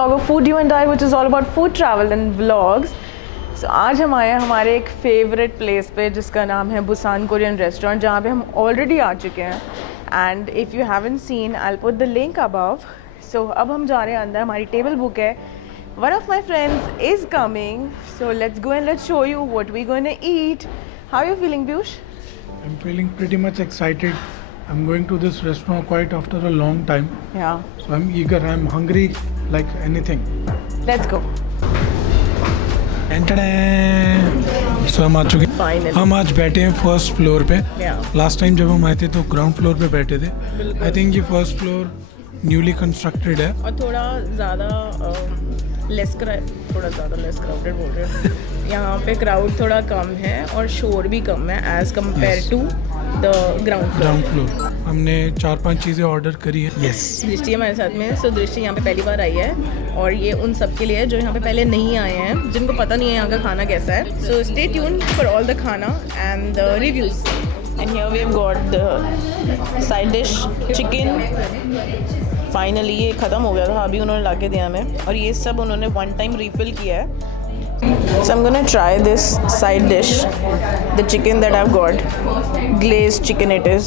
vlog of FoodUandI, which is all about food travel and vlogs. So आज हम आए हैं हमारे एक फेवरेट प्लेस पे जिसका नाम है बुसान कोरियन रेस्टोरेंट, जहाँ पे हम ऑलरेडी आ चुके हैं. And if you haven't seen, I will put the link above. So अब हम जा रहे हैं अंदर, हमारी टेबल बुक है. One of my friends is coming, so let's go and let's show you what we're going to eat. How are you feeling, Piyush? I'm feeling pretty much excited. I'm going to this restaurant quite after a long time. Yeah. So I'm eager, I'm hungry like anything. Let's go. So हम आ चुके हैं. Finally. हम आज बैठे हैं first floor पे. Yeah. Last time जब हम आए थे तो ग्राउंड फ्लोर पे बैठे थे. आई थिंक ये फर्स्ट फ्लोर न्यूली कंस्ट्रक्टेड है और थोड़ा ज़्यादा लेस क्राउडेड बोल रहे हैं. यहाँ पे क्राउड थोड़ा कम है और शोर भी कम है as compared to the ground floor. हमने 4-5 चीज़ें ऑर्डर करी है. यस. दृष्टि हमारे साथ में. सो दृष्टि यहाँ पे पहली बार आई है और ये उन सब के लिए है जो यहाँ पे पहले नहीं आए हैं, जिनको पता नहीं है यहाँ का खाना कैसा है. So stay tune for all the खाना and the reviews. And here we have got the side dish chicken. Finally ये ख़त्म हो गया था, अभी उन्होंने ला के दिया हमें, और ये सब उन्होंने वन टाइम रिफ़िल किया है. So I'm gonna try this side dish, the chicken that I've got. Glazed chicken it is.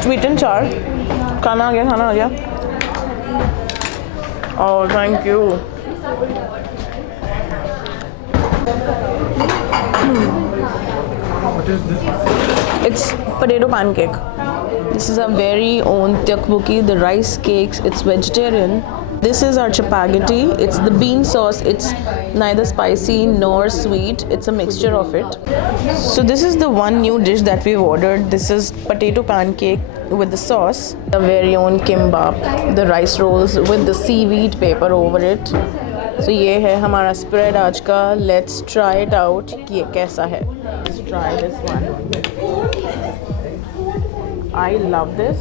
Sweet and sour. खाना आ गया. Oh, thank you. What is this? It's potato pancake. This is our very own tteokbokki, the rice cakes. It's vegetarian. This is our chapaghetti. It's the bean sauce. It's neither spicy nor sweet. It's a mixture of it. So this is the one new dish that we've ordered. This is potato pancake with the sauce. The very own kimbap. The rice rolls with the seaweed paper over it. So ये है हमारा spread आज का. Let's try it out. कि ये कैसा है. Let's try this one. I love this.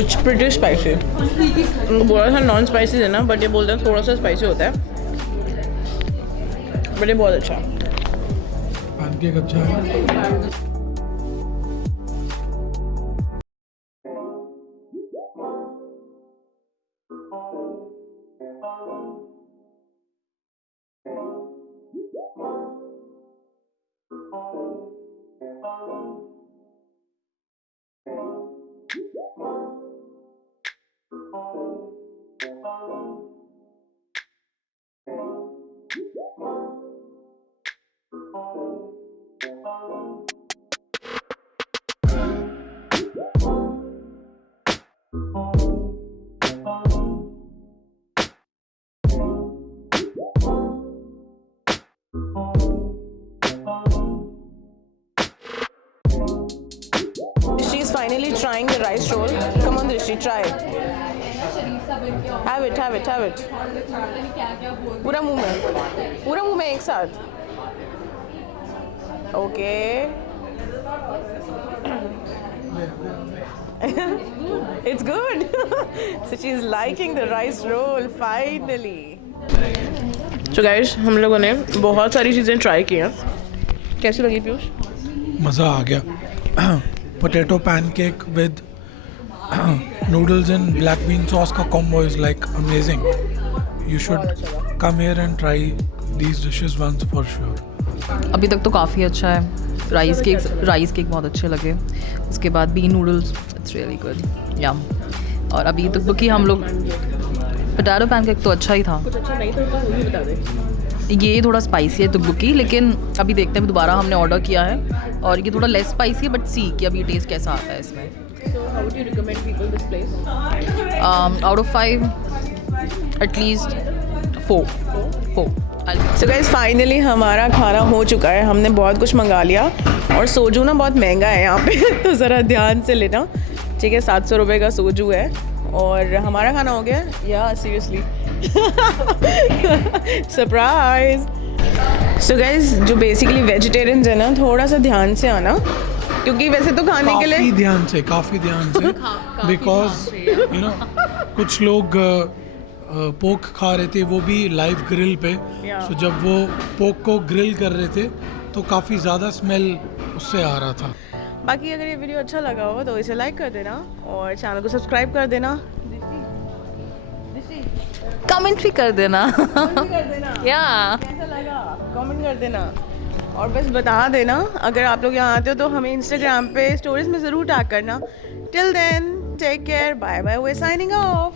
It's pretty spicy. बोला था नॉन स्पाइसी देना, बट ये बोलते हैं थोड़ा सा स्पाइसी होता है, बट ये बहुत अच्छा. पैनकेक अच्छा है. She's finally trying the rice roll. Come on, Drishti, try it. Have it. पूरा मुंह में एक साथ. Okay. It's good. So she's liking the rice roll finally. So guys, हम लोगों ने बहुत सारी चीज़ें ट्राई की हैं. कैसी लगी पीयूष? मज़ा आ गया. Potato pancake with noodles and black bean sauce का combo is like amazing. You should come here and try these dishes once for sure. अभी तक तो काफ़ी अच्छा है. राइस केक बहुत अच्छे लगे. उसके बाद bean noodles, it's really good. Yum. और अभी तक कि हम लोग पोटैटो पैनकेक तो अच्छा ही था. कुछ अच्छा नहीं था तो वो भी बता दे. ये थोड़ा स्पाइसी है तुक्की, लेकिन अभी देखते हैं. दोबारा हमने ऑर्डर किया है और ये थोड़ा लेस स्पाइसी है, बट सी कि अभी टेस्ट कैसा आता है इसमें. So how would you recommend people this place? Out of 5, at least 4. So guys, finally हमारा खाना हो चुका है. हमने बहुत कुछ मंगा लिया और सोजू ना बहुत महंगा है यहाँ पे तो ज़रा ध्यान से लेना, ठीक है. 700 रुपये का सोजू है और हमारा खाना हो गया. या सीरियसली सरप्राइज. सो गाइज, जो बेसिकली वेजिटेरियंस है ना, थोड़ा सा ध्यान से आना क्योंकि वैसे तो खाने के लिए काफ़ी ध्यान से बिकॉज यू नो कुछ लोग पोक खा रहे थे, वो भी लाइव ग्रिल पे। Yeah. सो जब वो पोक को ग्रिल कर रहे थे तो काफ़ी ज़्यादा स्मेल उससे आ रहा था। बाकी अगर ये वीडियो अच्छा लगा हो तो इसे लाइक कर देना और चैनल को सब्सक्राइब कर देना। कमेंट भी कर देना। कर देना या कैसा लगा कमेंट कर देना और बस बता देना अगर आप लोग यहाँ आते हो तो हमें इंस्टाग्राम पे स्टोरीज में ज़रूर टैग करना। Till then take care, bye bye, we signing of.